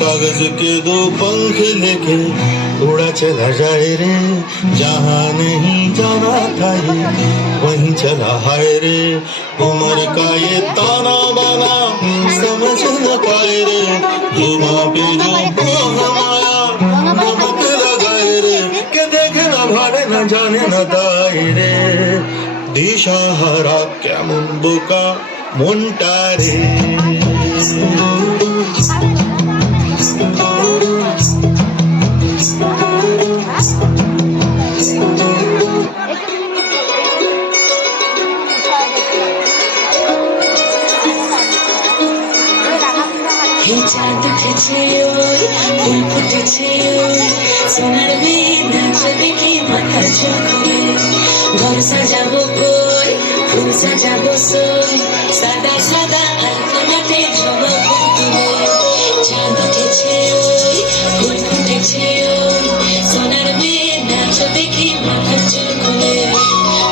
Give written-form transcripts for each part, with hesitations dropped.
कागज के दो पंख लेके उड़ा चला जाए रे, जहाँ नहीं जाना था ये वहीं चला हाय रे। उम्र का ये ताना बाना समझ न पाए रे, जुबां पे जो हमाया नमक लगाए रे, के देखे न भाड़े न जाने न दाए रे। दिशाहारा কেমন বোকা মনটা রে। চাঁদ উঠেছে ওই ফুল ফুটেছে ওই সোনার মেয়ে নাচ দেখি মাথা ঝুঁকবে। ঘর সাজাবো কই ফুল সাজাবো সই, সাদা সাদা আলপনাতে ঝলক দিবে। চাঁদ উঠেছে ওই ফুল ফুটেছে ওই সোনার মেয়ে নাচ দেখি মাথা ঝুঁকবে।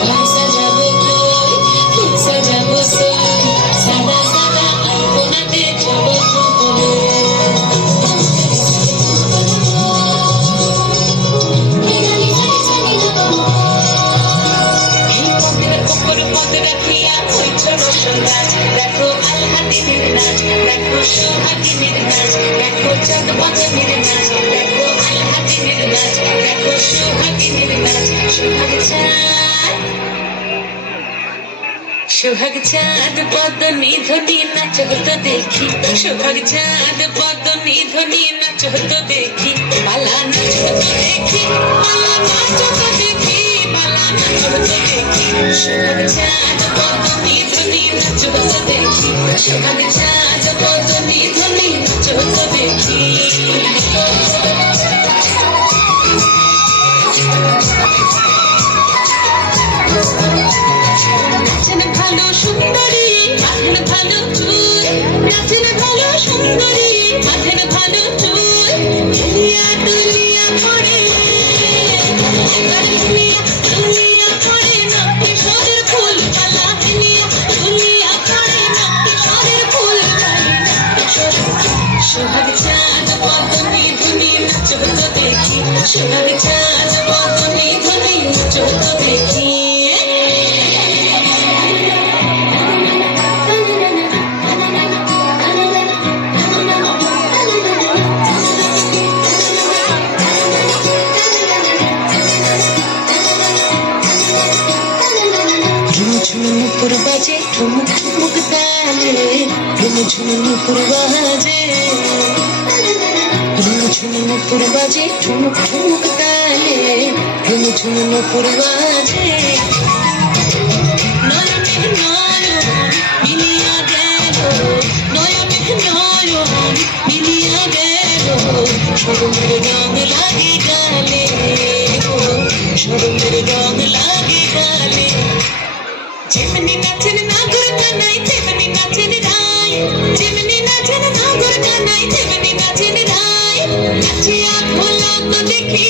ঘর সাজাবো কই ফুল সাজাবো সই, সাদা সাদা আলপনাতে ঝলক দেখো আলহাদিনের নাচ, দেখো সোহাগিনীর নাচ, দেখো চাঁদবাজানের নাচ, দেখো আলহাদিনের নাচ, দেখো সোহাগিনীর নাচ। সোহাগ চাঁদ বদনি ধ্বনি নাচ হতো দেখি, সোহাগ চাঁদ বদনি ধ্বনি নাচ হতো দেখি। পালা নাচ হতো দেখি, পালা নাচ হতো দেখি, পালা নাচ হতো দেখি। সোহাগ চাঁদ বদনি ধ্বনি নাচ হতো দেখি, সোহাগ চাঁদ বদনি ধ্বনি নাচ হতো দেখি। নাচেন ভালো সুন্দরী বাঁধেন ভালো চুল, নাচেন ভালো সুন্দরী বাঁধেন ভালো চুল। দুনিয়া দুনিয়া পড়ে এবার দুনিয়া দুনিয়া পড়ে না কিশোরের ফুল পালা দুনিয়া দুনিয়া পড়ে না কিশোরের ফুল পালা। সোহাগ চাঁদ বদনি ধ্বনি নাচ হতো দেখি, সোহাগ চাঁদ বদনি ধ্বনি নাচ হতো দেখি। ঝুমুর বাজে ঠুমুক ঠুমুক তালে, ঝুমুর বাজে ঝুমুর বাজে ঠুমুক ঠুমুক তালে, ঝুমুর বাজে। নয়নে নয়ন মিলিয়া গেল, নয়নে নয়ন মিলিয়া গেল, শরমের রং লাগে গালে, শরমের রং লাগে গালে। যেমনি নাচেন নাগর কানাই তেমনি নাচেন রাই, যেমনি নাচেন নাগর কানাই তেমনি নাচেন রাই। নাচিয়া ভোলাও তো দেখি,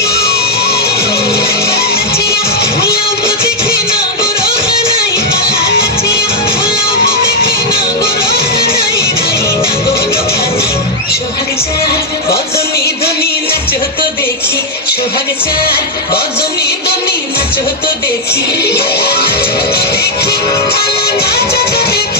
নাচিয়া ভোলাও তো দেখি নাগর কানাই পালা, নাচিয়া ভোলাও তো দেখি নাগর কানাই নাই নাগর কানাই। সোহাগ চাঁদ বদনি ধ্বনি নাচ হতো দেখি, সোহাগ চাঁদ বদনি ধ্বনি নাচ হতো দেখি। দেখি পালা নাচ হতো দেখি।